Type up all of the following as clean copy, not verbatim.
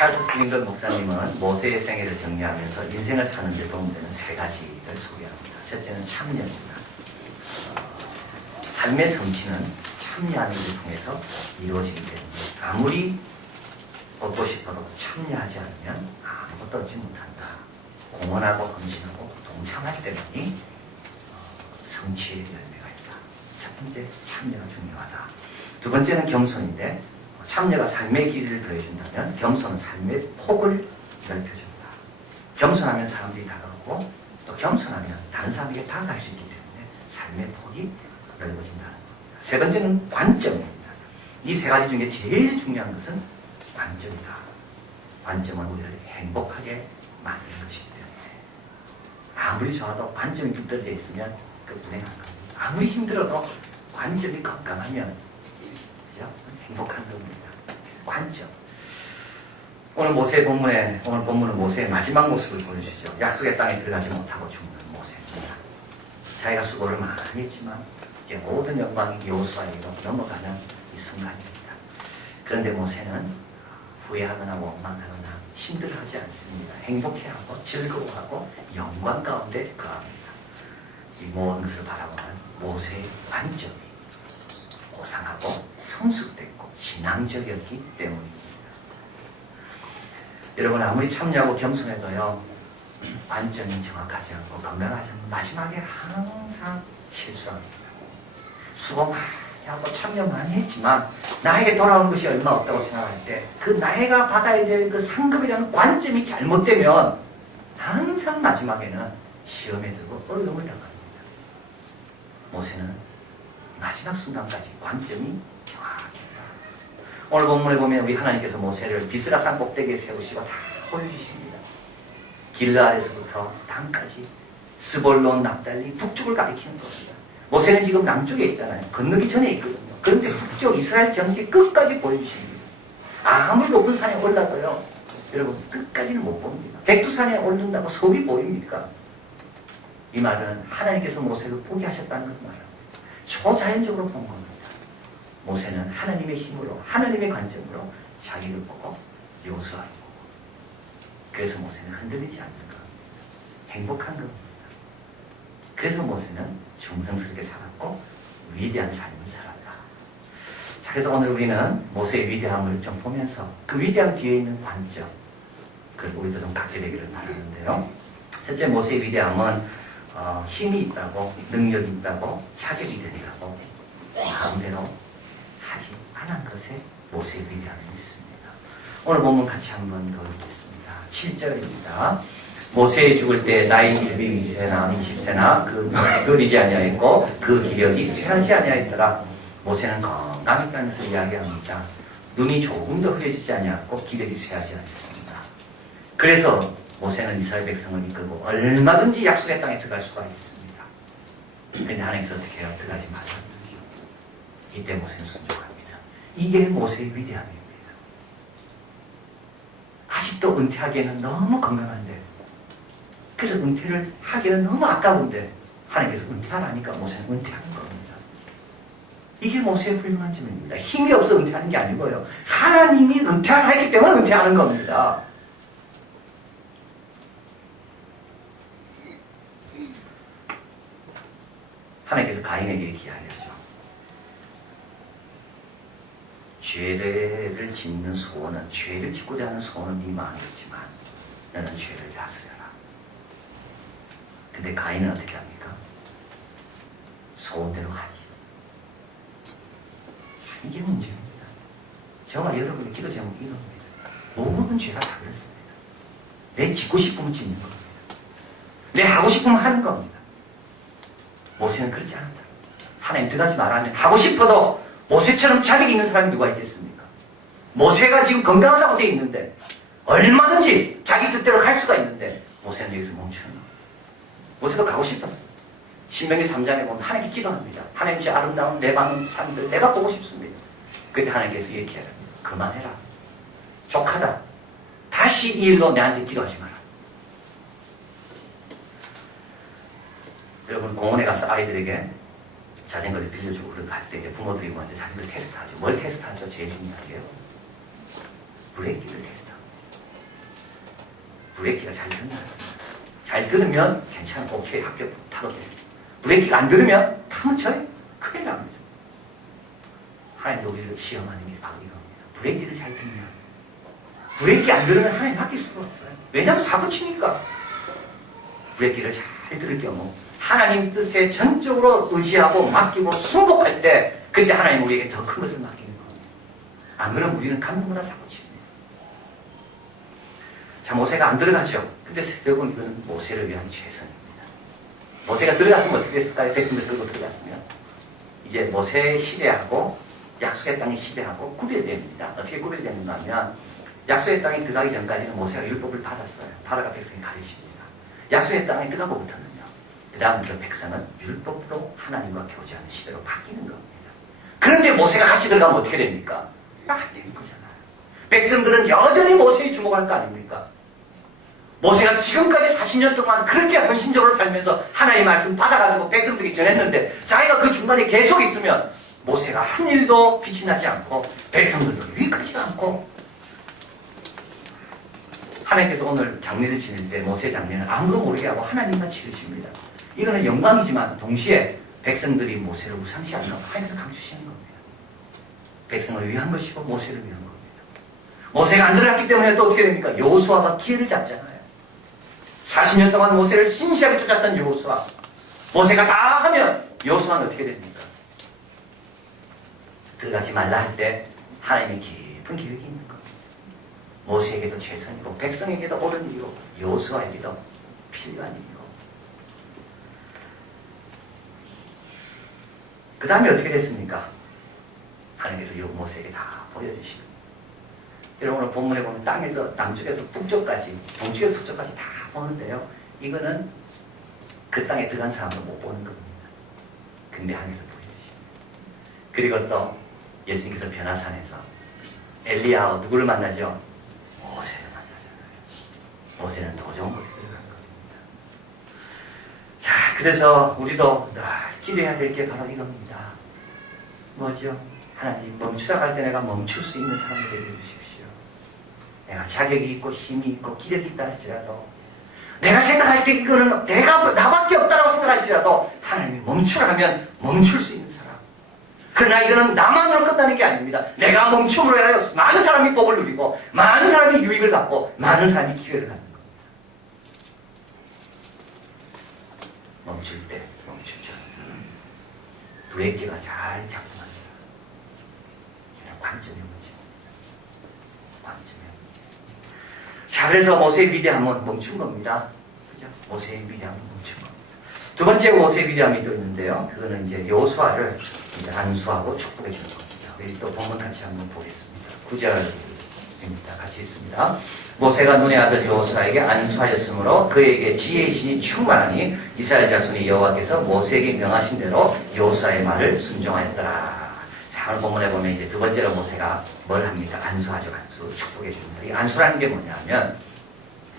찰스 스링건 목사님은 모세의 생애를 정리하면서 인생을 사는 데 도움되는 세 가지를 소개합니다. 첫째는 참여입니다. 삶의 성취는 참여하는 것을 통해서 이루어지기 때문에 아무리 얻고 싶어도 참여하지 않으면 아무것도 얻지 못한다. 공헌하고 헌신하고 동참할 때만이 성취의 열매가 있다. 첫 번째, 참여가 중요하다. 두 번째는 겸손인데 참여가 삶의 길이를 더해준다면 겸손은 삶의 폭을 넓혀준다. 겸손하면 사람들이 다가오고 또 겸손하면 다른 사람에게 다가갈 수 있기 때문에 삶의 폭이 넓어진다는 겁니다. 세 번째는 관점입니다. 이 세 가지 중에 제일 중요한 것은 관점이다. 관점은 우리를 행복하게 만드는 것이기 때문에 아무리 좋아도 관점이 붙들려 있으면 그 불행한 겁니다. 아무리 힘들어도 관점이 건강하면 그죠? 행복한 겁니다. 관점. 오늘 본문은 모세의 마지막 모습을 보여주시죠. 약속의 땅에 들어가지 못하고 죽는 모세입니다. 자기가 수고를 많이 했지만 이제 모든 영광이 여호수아에게로 넘어가는 이 순간입니다. 그런데 모세는 후회하거나 원망하거나 힘들어하지 않습니다. 행복해하고 즐거워하고 영광 가운데 거합니다. 이 모든 것을 바라보는 모세의 관점이 고상하고 성숙됐고 신앙적이었기 때문입니다. 여러분 아무리 참여하고 겸손해도요 관점이 정확하지 않고 건강하지 않고 마지막에 항상 실수합니다. 수고 많이 하고 참여 많이 했지만 나에게 돌아온 것이 얼마 없다고 생각할 때 그 나이가 받아야 될 그 상급이라는 관점이 잘못되면 항상 마지막에는 시험에 들고 어려움을 당합니다. 모세는 마지막 순간까지 관점이 정확합니다. 오늘 본문에 보면 우리 하나님께서 모세를 비스라 산 꼭대기에 세우시고 다 보여주십니다. 길르앗에서부터 단까지 스볼론, 납달리, 북쪽을 가리키는 겁니다. 모세는 지금 남쪽에 있잖아요. 건너기 전에 있거든요. 그런데 북쪽 이스라엘 경계 끝까지 보여주십니다. 아무리 높은 산에 올라도요 여러분 끝까지는 못 봅니다. 백두산에 오른다고 섭이 보입니까? 이 말은 하나님께서 모세를 포기하셨다는 걸 말합니다. 초자연적으로 본 겁니다. 모세는 하나님의 힘으로 하나님의 관점으로 자기를 보고 여호수아를 보고 그래서 모세는 흔들리지 않는 겁니다. 행복한 겁니다. 그래서 모세는 충성스럽게 살았고 위대한 삶을 살았다. 자, 그래서 오늘 우리는 모세의 위대함을 좀 보면서 그 위대함 뒤에 있는 관점 그걸 우리도 좀 갖게 되기를 바라는데요. 첫째 모세의 위대함은 힘이 있다고 능력이 있다고 자격이 되리라고 마음대로 하지 않은 것에 모세의 위대함이 있습니다. 오늘 본문 같이 한번 더 읽겠습니다. 7절입니다. 모세의 죽을 때 나이 120세나 20세나 그리지 아니하였고 그 기력이 쇠하지 아니하였더라. 모세는 건강했다면서 이야기합니다. 눈이 조금 더 흐려지지 아니하였고 기력이 쇠하지 않았습니다. 그래서 모세는 이스라엘 백성을 이끌고 얼마든지 약속의 땅에 들어갈 수가 있습니다. 그런데 하나님께서 어떻게 해요? 들어가지 말라는 거죠. 이때 모세는 순종합니다. 이게 모세의 위대함입니다. 아직도 은퇴하기에는 너무 건강한데 그래서 은퇴를 하기에는 너무 아까운데 하나님께서 은퇴하라니까 모세는 은퇴하는 겁니다. 이게 모세의 훌륭한 점입니다. 힘이 없어 은퇴하는 게 아니고요. 하나님이 은퇴하라 했기 때문에 은퇴하는 겁니다. 하나님께서 가인에게 이렇게 이야기하죠. 죄를 짓는 소원은 죄를 짓고자 하는 소원은 네 마음에 있지만 너는 죄를 다스려라. 근데 가인은 어떻게 합니까? 소원대로 하지. 이게 문제입니다. 저와 여러분의 기도 제목이 이겁니다. 모든 죄가 다 그렇습니다. 내 짓고 싶으면 짓는 겁니다. 내 하고 싶으면 하는 겁니다. 모세는 그렇지 않았다. 하나님 들어가지 말라면 하고 싶어도 모세처럼 자격이 있는 사람이 누가 있겠습니까? 모세가 지금 건강하다고 돼 있는데 얼마든지 자기 뜻대로 갈 수가 있는데 모세는 여기서 멈추는 거예요. 모세도 가고 싶었어. 신명기 3장에 보면 하나님께 기도합니다. 하나님 저 아름다운 레바논 산들 내가 보고 싶습니다. 그때 하나님께서 이렇게 합니다. 그만해라. 족하다. 다시 이 일로 내한테 기도하지 마라. 여러분 공원에 가서 아이들에게 자전거를 빌려주고 그렇게 할 때 이제 부모들이 먼저 자전거를 테스트하죠. 뭘 테스트하죠? 제일 중요하게요. 브레이크를 테스트합니다. 브레이크가 잘 들나? 잘 들으면 괜찮아. 오케이, 합격 타도 돼. 브레이크가 안 들으면 타면 져요. 큰일 납니다. 하나님도 우리를 시험하는 게 바로 이겁니다. 브레이크를 잘 들면. 브레이크 안 들으면 하나님 맡길 수가 없어요. 왜냐하면 사고 치니까. 브레이크를 잘 들을 경우 하나님 뜻에 전적으로 의지하고 맡기고 순복할 때 그때 하나님 우리에게 더 큰 것을 맡기는 겁니다. 안 그러면 우리는 간구나 사고 칩니다. 자, 모세가 안 들어가죠. 근데 여러분 이거는 모세를 위한 최선입니다. 모세가 들어갔으면 어떻게 됐을까요? 백성들 들고 들어갔으면 이제 모세의 시대하고 약속의 땅의 시대하고 구별됩니다. 어떻게 구별되는가 하면 약속의 땅에 들어가기 전까지는 모세가 율법을 받았어요. 바로가 백성이 가르칩니다. 약속의 땅에 들어가고부터는요. 그 다음 그 백성은 율법으로 하나님과 교제하는 시대로 바뀌는 겁니다. 그런데 모세가 같이 들어가면 어떻게 됩니까? 안 되는 거잖아요. 백성들은 여전히 모세에 주목할 거 아닙니까? 모세가 지금까지 40년 동안 그렇게 헌신적으로 살면서 하나님의 말씀 받아가지고 백성들에게 전했는데 자기가 그 중간에 계속 있으면 모세가 한 일도 빛이 나지 않고 백성들도 유익하지가 않고 하나님께서 오늘 장례를 지낼 때 모세 장례는 아무도 모르게 하고 하나님만 치르십니다. 이거는 영광이지만 동시에 백성들이 모세를 우상시하는 거 하나님께서 감추시는 겁니다. 백성을 위한 것이고 모세를 위한 겁니다. 모세가 안 들어갔기 때문에 또 어떻게 됩니까? 여호수아가 기회를 잡잖아요. 40년 동안 모세를 신실하게 쫓았던 여호수아. 모세가 다 하면 여호수아는 어떻게 됩니까? 들어가지 말라 할 때 하나님의 깊은 계획이 있는 겁니다. 모세에게도 최선이고 백성에게도 옳은 일이고 여호수아에게도 필요한 일이고 그 다음에 어떻게 됐습니까? 하나님께서 모세에게 다 보여주시는 여러분 오늘 본문에 보면 땅에서 남쪽에서 북쪽까지 동쪽에서 서쪽까지 다 보는데요. 이거는 그 땅에 들어간 사람도 못 보는 겁니다. 근데 하나님께서 보여주십니다. 그리고 또 예수님께서 변화산에서 엘리야와 누구를 만나죠? 모세를 만나잖아요. 모세는 더 좋은 곳에 들어간 겁니다. 자, 그래서 우리도 늘 기도해야 될 게 바로 이겁니다. 뭐죠? 하나님 멈추라 할 때 내가 멈출 수 있는 사람이 되게 해주십시오. 내가 자격이 있고 힘이 있고 기력이 있다 할지라도 내가 생각할 때 이거는 내가 나밖에 없다고 생각할지라도 하나님이 멈추라 하면 멈출 수 있는 사람. 그러나 이거는 나만으로 끝나는 게 아닙니다. 내가 멈춤으로 인하여 많은 사람이 복을 누리고 많은 사람이 유익을 갖고 많은 사람이 기회를 갖는 겁니다. 멈출 때 멈추지 않는 사람. 브레이크가 잘 작동합니다. 관점의 문제입니다. 관점의 문제. 자, 그래서 모세의 위대함은 멈춘 겁니다. 그죠? 모세의 위대함은 멈춘 겁니다. 두 번째 모세의 위대함이 또 있는데요. 그거는 이제 여호수아를 이제 안수하고 축복해 주는 겁니다. 우리 또 본문 같이 한번 보겠습니다. 9절입니다. 같이 있습니다. 모세가 눈의 아들 여호수아에게 안수하였으므로 그에게 지혜의 신이 충만하니 이스라엘 자손이 여호와께서 모세에게 명하신 대로 여호수아의 말을 순종하였더라. 자, 오늘 본문에 보면 이제 두 번째로 모세가 뭘 합니까? 안수하죠. 안수. 축복해 줍니다. 이 안수라는 게 뭐냐면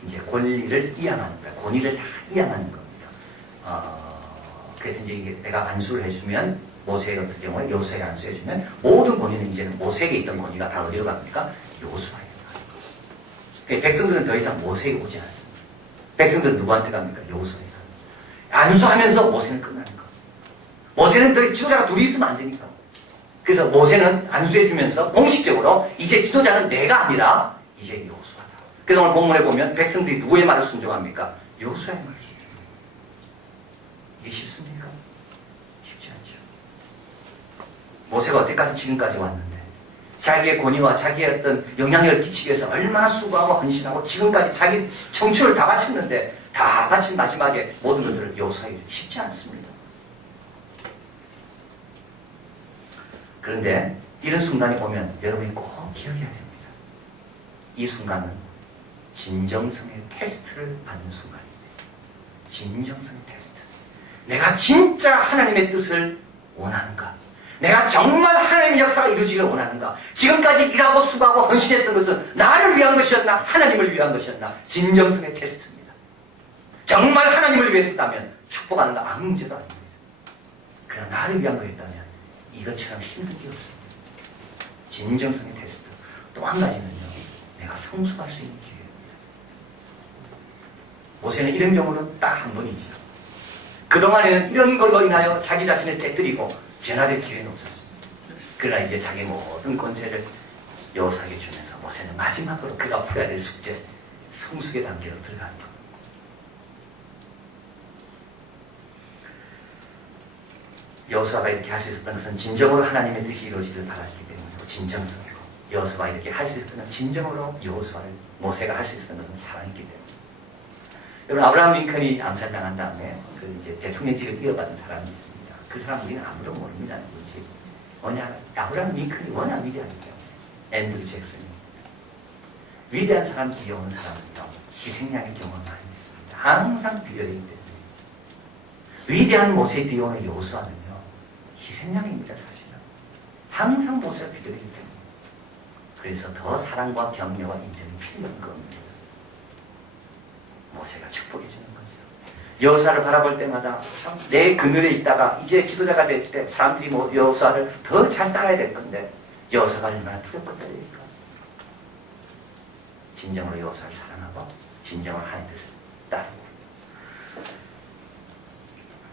이제 권리를 이양하는 거야. 권위를 다 이양하는 겁니다. 그래서 이제 이게 내가 안수를 해주면 모세 같은 경우에 여호수아에게 안수해주면 모든 권위는 이제는 모세에게 있던 권위가 다 어디로 갑니까? 여호수아에게 갑니다. 그러니까 백성들은 더 이상 모세에게 오지 않습니다. 백성들은 누구한테 갑니까? 여호수아에게 갑니다. 안수하면서 모세는 끝나는 겁니다. 모세는 더 지도자가 둘이 있으면 안 되니까. 그래서 모세는 안수해주면서 공식적으로 이제 지도자는 내가 아니라 이제 여호수아다. 그래서 오늘 본문에 보면 백성들이 누구의 말을 순종합니까? 여호수아의 말을 순종합니다. 이게 쉽습니까? 쉽지 않죠. 모세가 어때까지 지금까지 왔는데 자기의 권위와 자기의 어떤 영향력을 끼치기 위해서 얼마나 수고하고 헌신하고 지금까지 자기 청춘을 다 바쳤는데 다 바친 마지막에 모든 것들을 여호수아에게 쉽지 않습니다. 그런데 이런 순간에 보면 여러분이 꼭 기억해야 됩니다. 이 순간은 진정성의 테스트를 받는 순간입니다. 진정성의 테스트. 내가 진짜 하나님의 뜻을 원하는가? 내가 정말 하나님의 역사가 이루어지기를 원하는가? 지금까지 일하고 수고하고 헌신했던 것은 나를 위한 것이었나? 하나님을 위한 것이었나? 진정성의 테스트입니다. 정말 하나님을 위해서다면 축복하는 거 아무 문제도 아닙니다. 그러나 나를 위한 거였다면 이것처럼 힘든 게 없습니다. 진정성의 테스트. 또 한 가지는요. 내가 성숙할 수 있는 기회입니다. 모세는 이런 경우는 딱 한 번이죠. 그동안에는 이런 걸로 인하여 자기 자신을 깨뜨리고 변화될 기회는 없었습니다. 그러나 이제 자기 모든 권세를 여호수아에게 주면서 모세는 마지막으로 그가 풀어야 될 숙제, 성숙의 단계로 들어가는 겁니다. 여호수아가 이렇게 할 수 있었던 것은 진정으로 하나님의 뜻이 이루어지길 바랐기 때문이고 진정성이고, 여호수아가 이렇게 할 수 있었던 건 진정으로 모세가 할 수 있었던 것은 사랑이기 때문입니다. 여러분, 아브라함 링컨이 암살당한 다음에 그 이제 대통령직을 이어받은 사람이 있습니다. 그 사람 우리는 아무도 모릅니다. 누구지? 아브라함 링컨이 워낙 위대하기 때문에. 앤드류 잭슨이. 위대한 사람 뒤어오는 사람은요, 희생양의 경험을 많이 있습니다. 항상 비교되기 때문에. 위대한 모세 뒤어오는 여호수아는요, 희생양입니다, 사실은. 항상 모세와 비교되기 때문에. 그래서 더 사랑과 격려와 인정이 필요한 겁니다. 모세가 축복해 주는 거죠. 여호수아를 바라볼 때마다 참 내 그늘에 있다가 이제 지도자가 될 때 사람들이 여호수아를 더 잘 따라야 될 건데 여호수아가 얼마나 두렵고 떨릴까. 진정으로 여호수아를 사랑하고 진정으로 하나님의 뜻을 따르고.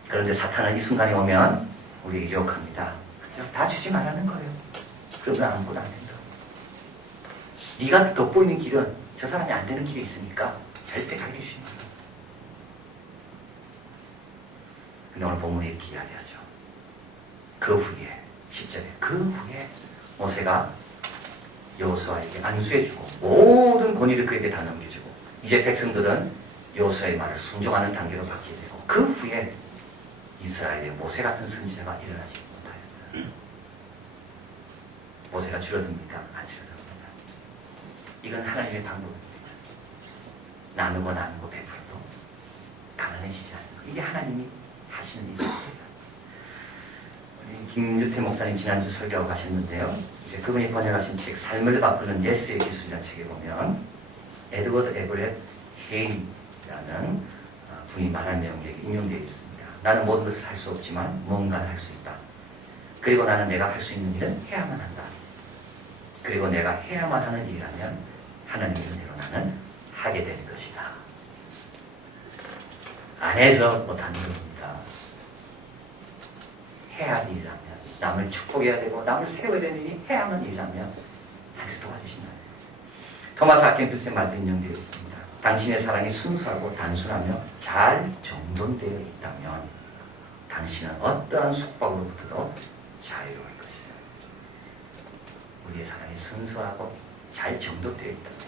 그런데 사탄은 이 순간이 오면 우리에게 유혹합니다. 다 주지 말라는 거예요. 그러면 아무것도 안 된다. 네가 돋보이는 길은 저 사람이 안 되는 길이 있으니까 절대 가르쳐 주지 마라. 근데 오늘 본문이 이렇게 이야기하죠. 그 후에 10절에 그 후에 모세가 여호수아에게 안수해주고 모든 권위를 그에게 다 넘겨주고 이제 백성들은 여호수아의 말을 순종하는 단계로 바뀌게 되고 그 후에 이스라엘에 모세 같은 선지자가 일어나지 못하였다. 모세가 줄어듭니까? 안 줄어듭니다. 이건 하나님의 방법입니다. 나누고 베풀어도 가난해지지 않는 것. 이게 하나님이 하시는 일입니다. 우리 김유태 목사님 지난주 설교하고 가셨는데요. 이제 그분이 번역하신 책 삶을 바꾸는 예스의 기술이라는 책에 보면 에드워드 에버렛 헤일이라는 분이 말한 내용이 인용되어 있습니다. 나는 모든 것을 할 수 없지만 뭔가를 할 수 있다. 그리고 나는 내가 할 수 있는 일은 해야만 한다. 그리고 내가 해야만 하는 일이라면 하나님의 은혜로 나는 하게 되는 것이다. 안 해서 못하는 겁니다. 해야 할 일이라면, 남을 축복해야 되고 남을 세워야 되는 일이 해야만 일이라면 하나님께서 도와주신다. 토마스 아켄투스의 말도 인용되어 있습니다. 당신의 사랑이 순수하고 단순하며 잘 정돈되어 있다면 당신은 어떠한 속박으로부터도 자유로울 것이다. 우리의 사랑이 순수하고 잘 정돈되어 있다면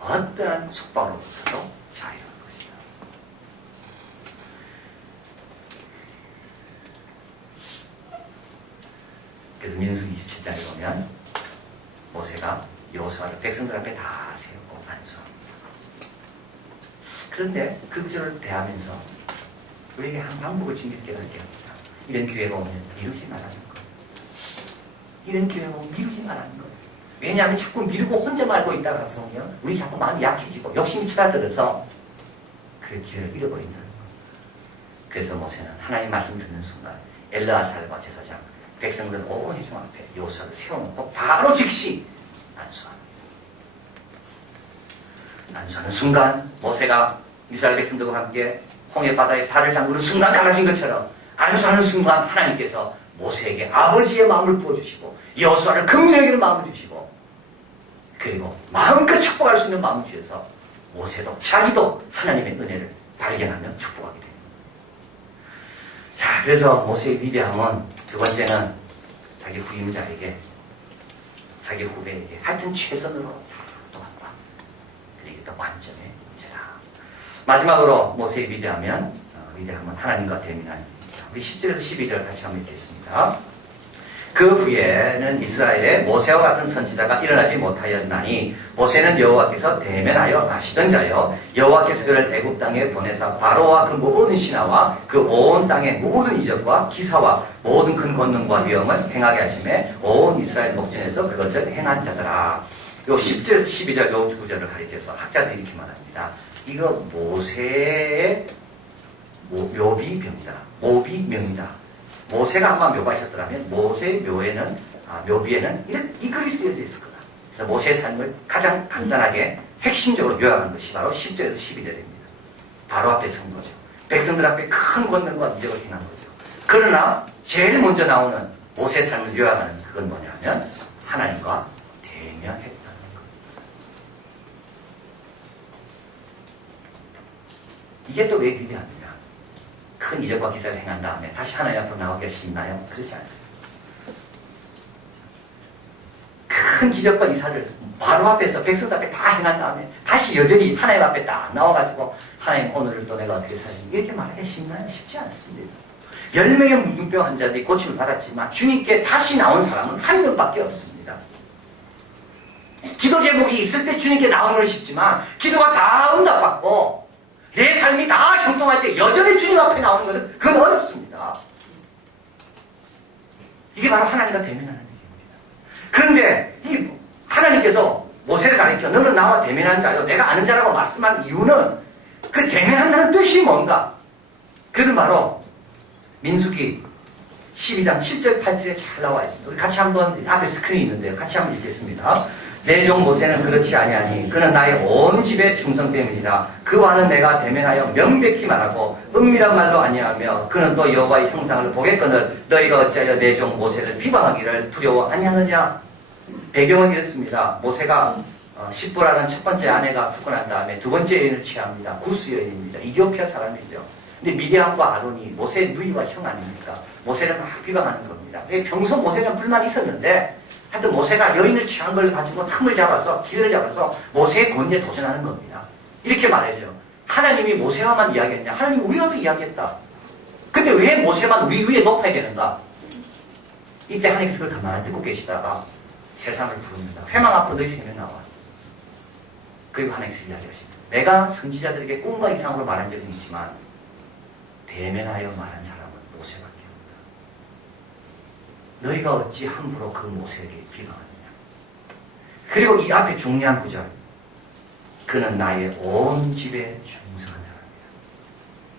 어떠한 속박으로부터도 자유로울 것이다. 그래서 민수기 27장에 보면 모세가 여호수아를 백성들 앞에 다 세우고 안수합니다. 그런데 그 구절을 대하면서 우리에게 한 방법을 진격하게 합니다. 이런 기회가 오면 미루지 말라는 거예요. 이런 기회가 오면 미루지 말라는 거예요. 왜냐하면 자꾸 미루고 혼자 말고 있다가 보면 우리 자꾸 마음이 약해지고 욕심이 치닫들어서 그 기회를 잃어버린다는 거예요. 그래서 모세는 하나님 말씀 듣는 순간 엘르아살과 제사장 백성들 온 회중 앞에 여호수아를 세워놓고 바로 즉시 안수합니다. 안수하는 순간 모세가 이스라엘 백성들과 함께 홍해 바다에 발을 담그는 순간 갈라진 것처럼 안수하는 순간 하나님께서 모세에게 아버지의 마음을 부어주시고 여호수아를 긍휼히 여기는 마음을 주시고 그리고 마음껏 축복할 수 있는 마음을 주셔서 모세도 자기도 하나님의 은혜를 발견하며 축복하게 됩니다. 자, 그래서 모세의 위대함은 두 번째는 자기 후임자에게 자기 후배에게 하여튼 최선으로 다 도왔다. 이게 또 관점의 문제다. 마지막으로 모세의 위대함은 하나님과 대면한 일입니다. 우리 10절에서 12절 같이 한번 읽겠습니다. 그 후에는 이스라엘에 모세와 같은 선지자가 일어나지 못하였나니 모세는 여호와께서 대면하여 아시던 자여 여호와께서 그를 애굽 땅에 보내사 바로와 그 모든 신하와 그 온 땅의 모든 이적과 기사와 모든 큰 권능과 위엄을 행하게 하심에 온 이스라엘 목전에서 그것을 행한 자더라. 요 10절에서 12절 요 구절을 가리켜서 학자들이 이렇게 말합니다. 이거 모세의 묘비명이다. 모비명이다. 모세가 아마 묘가 있었더라면 모세의 묘비에는 이 글이 쓰여져 있을 거다. 그래서 모세의 삶을 가장 간단하게 핵심적으로 요약한 것이 바로 10절에서 12절입니다. 바로 앞에 선 거죠. 백성들 앞에 큰 권능과 이적을 행한 거죠. 그러나 제일 먼저 나오는 모세의 삶을 요약하는 그건 뭐냐면 하나님과 대면했다는 겁니다. 이게 또 왜 위대하느냐? 큰 이적과 기사를 행한 다음에 다시 하나님 앞으로 나오기가 쉽나요? 그렇지 않습니다. 큰 기적과 이사를 바로 앞에서 백성들 앞에 다 행한 다음에 다시 여전히 하나님 앞에 딱 나와가지고 하나님 오늘을 또 내가 어떻게 살지 이렇게 말하기가 쉽나요? 쉽지 않습니다. 10명의 문둥병 환자들이 고침을 받았지만 주님께 다시 나온 사람은 한 명밖에 없습니다. 기도 제목이 있을 때 주님께 나오는 건 쉽지만 기도가 다 응답받고 내 삶이 다 형통할 때 여전히 주님 앞에 나오는 것은 그건 어렵습니다. 이게 바로 하나님과 대면하는 얘기입니다. 그런데 이 하나님께서 모세를 가르쳐 너는 나와 대면한 자요 내가 아는 자라고 말씀한 이유는 그 대면한다는 뜻이 뭔가? 그는 바로 민수기 12장 7절 8절에 잘 나와 있습니다. 우리 같이 한번 앞에 스크린이 있는데요. 같이 한번 읽겠습니다. 내 종 모세는 그렇지 아니하니 그는 나의 온 집의 충성 때문이다. 그와는 내가 대면하여 명백히 말하고 은밀한 말로 아니하며 그는 또 여호와의 형상을 보겠거늘 너희가 어찌하여 내 종 모세를 비방하기를 두려워 아니하느냐. 배경은 이렇습니다. 모세가 십보라는 첫 번째 아내가 죽고 난 다음에 두 번째 여인을 취합니다. 구스 여인입니다. 이디오피아 사람이죠. 근데 미디안과 아론이 모세의 누이와 형 아닙니까? 모세를 막 비방하는 겁니다. 평소 모세는 불만이 있었는데 하여튼 모세가 여인을 취한 걸 가지고 틈을 잡아서 기회를 잡아서 모세의 권위에 도전하는 겁니다. 이렇게 말하죠. 하나님이 모세와만 이야기했냐? 하나님이 우리와도 이야기했다. 근데 왜 모세만 우리 위에 높아야 되는가? 이때 하나님께서 그걸 가만히 듣고 계시다가 세상을 부릅니다. 회망 앞으로 너희 세 명 나와. 그리고 하나님께서 이야기하십니다. 내가 선지자들에게 꿈과 이상으로 말한 적은 있지만 대면하여 말한 사람은 모세밖에 없다. 너희가 어찌 함부로 그 모세에게 비방하느냐. 그리고 이 앞에 중요한 구절. 그는 나의 온 집에 충성한 사람이다.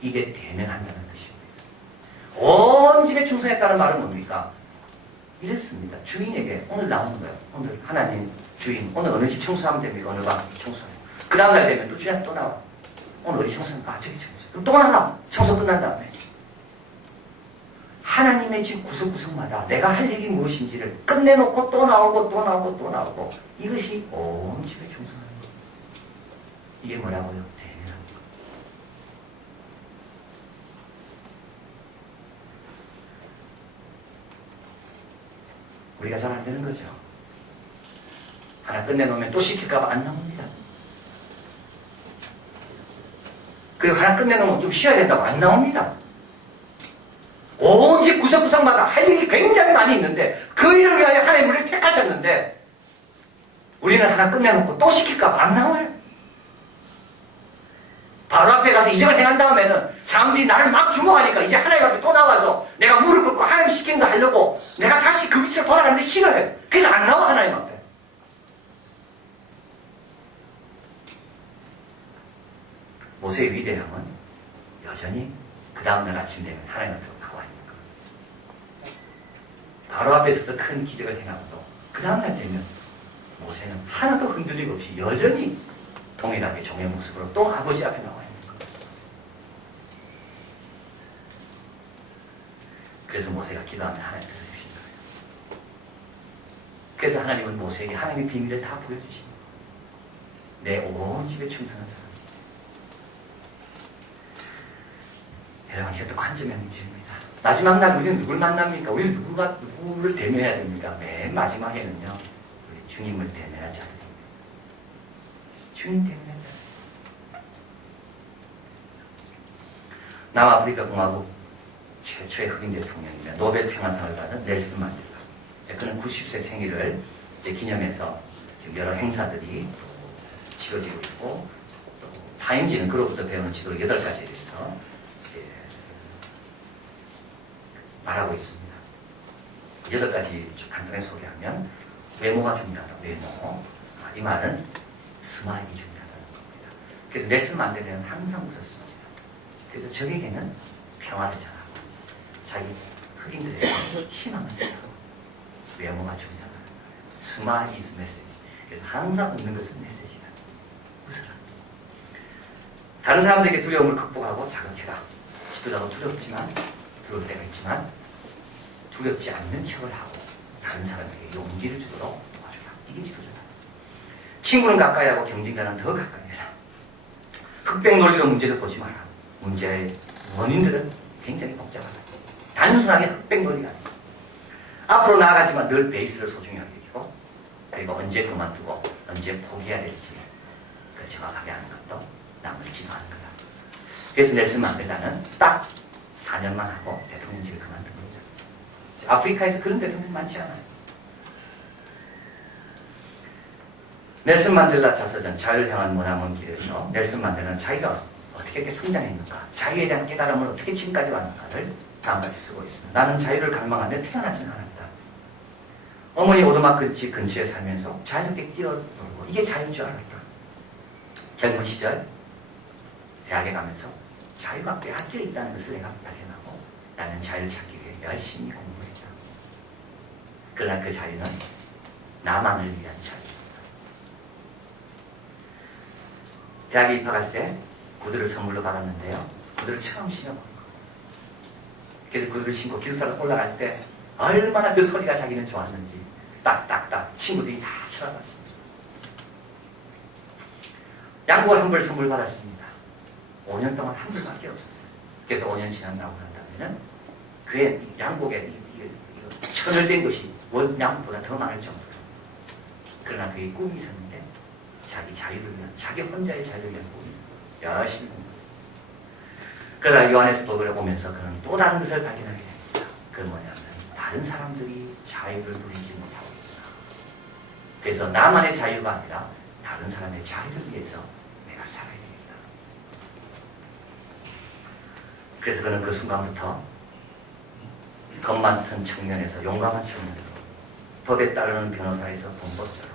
이게 대면한다는 뜻입니다. 온 집에 충성했다는 말은 뭡니까? 이랬습니다. 주인에게 오늘 나오는 거예요. 오늘 하나님 주인 오늘 어느 집 청소하면 됩니까? 어느 방 청소해요. 그 다음날 되면 또 주인 또 나와. 오늘 어디 청소하면 저기 청소. 그럼 또 나가. 청소 끝난 다음에. 하나님의 집 구석구석마다 내가 할 일이 무엇인지를 끝내놓고 또 나오고 또 나오고 또 나오고 이것이 온 집에 충성하는 거예요. 이게 뭐라고요? 대면하는 거. 우리가 잘 안 되는 거죠. 하나 끝내놓으면 또 시킬까봐 안 나옵니다. 그리고 하나 끝내놓으면 좀 쉬어야 된다고 안 나옵니다. 온 집 구석구석마다 할 일이 굉장히 많이 있는데 그 일을 위하여 하나님 우리를 택하셨는데 우리는 하나 끝내놓고 또 시킬까봐 안 나와요. 바로 앞에 가서 이적을 행한 다음에는 사람들이 나를 막 주목하니까 이제 하나님 앞에 또 나와서 내가 무릎 꿇고 하나님 시킨 거 하려고 내가 다시 그 위치로 돌아가는데 싫어해. 그래서 안 나와 하나님 앞에. 모세의 위대함은 여전히 그 다음날 아침 되면 하나님 앞으로 나와 있는 거예요. 바로 앞에 서서 큰 기적을 행하고도 그 다음날 되면 모세는 하나도 흔들림 없이 여전히 동일하게 종의 모습으로 또 아버지 앞에 나와 있는 거예요. 그래서 모세가 기도하면 하나님 들어주신 거예요. 그래서 하나님은 모세에게 하나님의 비밀을 다 보여주시고 내 온 집에 충성한 사람. 여러분 이것도 관점의 문제입니다. 마지막 날 우리는 누굴 만납니까? 우리는 누구를 대면해야 됩니까? 맨 마지막에는요. 우리 주님을 대면할 자리 됩니다. 주님 대면할 자리. 남아프리카 공화국 최초의 흑인 대통령이며 노벨 평화상을 받은 넬슨 만델라. 그는 90세 생일을 기념해서 지금 여러 행사들이 치러지고 있고 또 타임지는 그로부터 배우는 지도를 8가지에 대해서 말하고 있습니다. 8가지 간단하게 소개하면 외모가 중요하다. 외모. 이 말은 스마일이 중요하다는 겁니다. 그래서 넬슨 만델라는 항상 웃었습니다. 그래서 적에게는 평화를 전하고 자기 흑인들에게 희망을 전하고 외모가 중요하다는 거예요. 스마일 is message. 그래서 항상 웃는 것은 메시지다. 웃어라. 다른 사람들에게 두려움을 극복하고 자극해라. 지도자도 두려울 때가 있지만 두렵지 않는 척을 하고 다른 사람에게 용기를 주도록 도와줘라. 이게 지도자다. 친구는 가까이 하고 경쟁자는 더 가까이 해라. 흑백 논리로 문제를 보지 마라. 문제의 원인들은 굉장히 복잡하다. 단순하게 흑백 논리가 아니다. 앞으로 나아가지만 늘 베이스를 소중히 하게 되고, 그리고 언제 그만두고 언제 포기해야 될지 그 정확하게 하는 것도 남을 지도하는 거다. 그래서 넬슨 만델라는 딱 4년만 하고 대통령직을 그만둔 겁니다. 아프리카에서 그런 대통령이 많지 않아요. 넬슨 만델라 자서전 자유를 향한 머나먼 길에서 넬슨 만델라는 자기가 어떻게 이렇게 성장했는가, 자유에 대한 깨달음을 어떻게 지금까지 왔는가를 다음같이 쓰고 있습니다. 나는 자유를 갈망하며 태어나지는 않았다. 어머니 오두막 집 근처에 살면서 자유롭게 뛰어놀고 이게 자유인 줄 알았다. 젊은 시절 대학에 가면서 자유가 빼앗겨 있다는 것을 내가 발견하고 나는 자유를 찾기 위해 열심히 공부했다. 그러나 그 자유는 나만을 위한 자유였다. 대학에 입학할 때 구두를 선물로 받았는데요. 구두를 처음 신어본 거예요. 그래서 구두를 신고 기숙사로 올라갈 때 얼마나 그 소리가 자기는 좋았는지 딱딱딱 친구들이 다 쳐다봤습니다. 양복을 한 벌 선물 받았습니다. 5년 동안 한 벌밖에 없었어요. 그래서 5년 지나고 난 다음에는 그의 양복에 천을 된 것이 원 양복보다 더 많을 정도로. 그러나 그의 꿈이 있었는데 자기 자유를 위한, 자기 혼자의 자유를 위한 꿈이 열심히 공부했어요. 그러다 요하네스버그를 오면서 그는 또 다른 것을 발견하게 됩니다. 그 뭐냐면 다른 사람들이 자유를 누리지 못하고 있구나. 그래서 나만의 자유가 아니라 다른 사람의 자유를 위해서 내가 살아야 되겠다. 그래서 그는 그 순간부터 겁 많던 청년에서 용감한 청년으로, 법에 따르는 변호사에서 범법자로,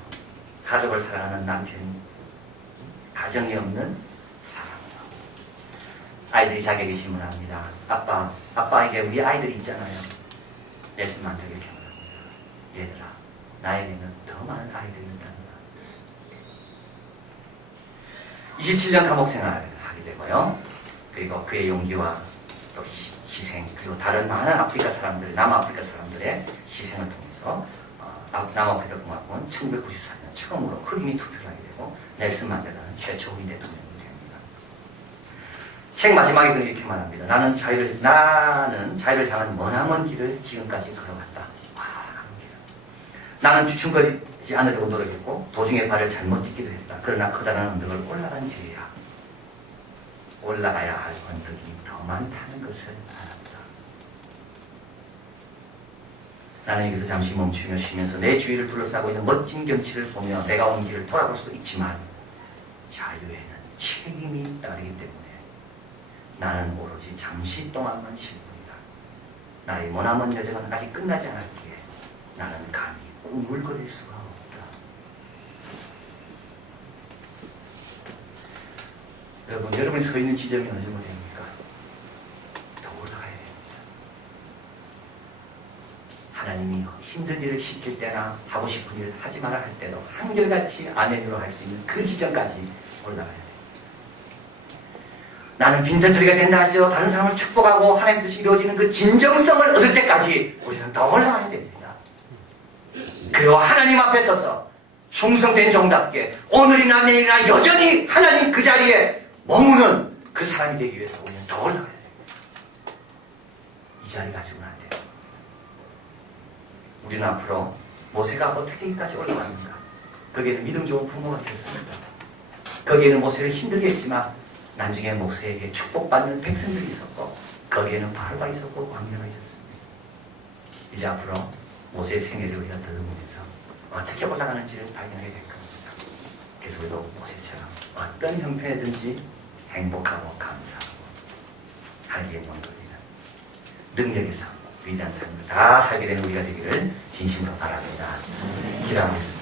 가족을 사랑하는 남편이, 가정이 없는 사람으로. 아이들이 자기에게 질문합니다. 아빠에게 우리 아이들이 있잖아요. 넬슨 만델라가 이렇게 말합니다. 얘들아, 나에게는 더 많은 아이들이 있단다. 27년 감옥 생활을 하게 되고요. 그리고 그의 용기와 또 희생, 그리고 다른 많은 아프리카 사람들, 남아프리카 사람들의 희생을 통해서 남아프리카 공화국은 1994년 처음으로 흑인이 투표를 하게 되고 넬슨 만델라는 최초 흑인 대통령이 됩니다. 책 마지막에 그는 이렇게 말합니다. 나는 자유를 향한 머나먼 길을 지금까지 걸어갔다. 나는 주춤거리지 않으려고 노력했고 도중에 발을 잘못 딛기도 했다. 그러나 커다란 언덕을 올라간 뒤에야 올라가야 할 언덕이 더 많다는 것을 알았다. 나는 여기서 잠시 멈추며 쉬면서 내 주위를 둘러싸고 있는 멋진 경치를 보며 내가 온 길을 돌아볼 수도 있지만 자유에는 책임이 따르기 때문에 나는 오로지 잠시 동안만 쉴 뿐이다. 나의 머나먼 여정은 아직 끝나지 않았기에 나는 감히 꾸물거릴 수가 없다. 여러분, 여러분이 서 있는 지점이 어느 정도 됩니까? 더 올라가야 됩니다. 하나님이 힘든 일을 시킬 때나 하고 싶은 일을 하지 마라 할 때도 한결같이 아멘으로 할 수 있는 그 지점까지 올라가야 됩니다. 나는 빈털터리가 된다 하죠. 다른 사람을 축복하고 하나님 뜻이 이루어지는 그 진정성을 얻을 때까지 우리는 더 올라가야 됩니다. 그리고 하나님 앞에 서서 충성된 종답게 오늘이나 내일이나 여전히 하나님 그 자리에 머무는 그 사람이 되기 위해서 우리는 더 올라가야 됩니다. 이 자리 가지고는 안 돼요. 우리는 앞으로 모세가 어떻게 여기까지 올라왔는가? 거기에는 믿음 좋은 부모가 있었습니다. 거기에는 모세를 힘들게 했지만 나중에 모세에게 축복받는 백성들이 있었고 거기에는 바로가 있었고 광야가 있었습니다. 이제 앞으로 모세의 생애를 우리가 들으면서 어떻게 올라가는지를 발견하게 될 겁니다. 그래서 우리도 모세처럼 어떤 형편이든지 행복하고 감사하고 하기에 몸돌리는 능력의 삶, 위대한 삶을 다 살게 되는 우리가 되기를 진심으로 바랍니다. 기도하겠습니다.